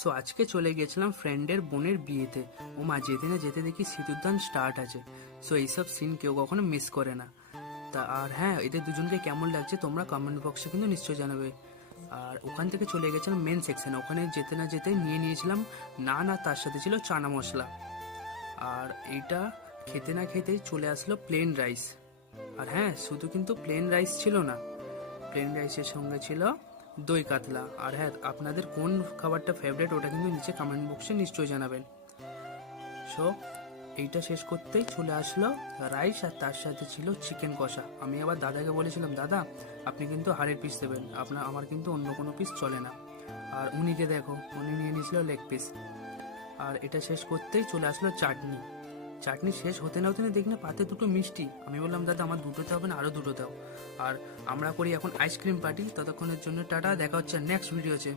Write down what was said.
So আজকে চলে গেছিলাম ফ্রেন্ডের বোনের বিয়েতে। ও মা, যেতে না যেতে দেখি সিঁদুরদান স্টার্ট আছে। সো এইসব সিন কেউ কখনো মিস করে না। তা আর হ্যাঁ, এদের দুজনকে কেমন লাগছে তোমরা কমেন্ট বক্সে কিন্তু নিশ্চয়ই জানাবে। আর ওখান থেকে চলে গেছিলাম মেন সেকশনে। ওখানে যেতে না যেতে নিয়ে নিয়েছিলাম নান, আর তার সাথে ছিল চানা মশলা। আর এইটা খেতে না খেতেই চলে আসলো প্লেন রাইস। আর হ্যাঁ, শুধু কিন্তু প্লেন রাইস ছিল না, প্লেন রাইসের সঙ্গে ছিল দই কাতলা। আর হ্যাঁ, আপনাদের কোন খাবারটা ফেভারিট ওটা কিন্তু নিচে কমেন্ট বক্সে নিশ্চয়ই জানাবেন। সো এইটা শেষ করতেই চলে আসলো রাইস, আর তার সাথে ছিল চিকেন কষা। আমি আবার দাদাকে বলেছিলাম, দাদা আপনি কিন্তু হাড়ের পিস দেবেন, আমার কিন্তু অন্য কোনো পিস চলে না। আর উনিকে দেখো, উনি নিয়ে নিয়েছিল লেগ পিস। আর এটা শেষ করতেই চলে আসলো চাটনি। চাটনি শেষ হতে না হতে দেখি না পাতে দুটো মিষ্টি। আমি বললাম, দাদা আমার দুটোতে হবে না, আরও দুটো দাও। আর আমরা করি এখন আইসক্রিম পার্টি। ততক্ষণের জন্য টাটা, দেখা হচ্ছে নেক্সট ভিডিওতে।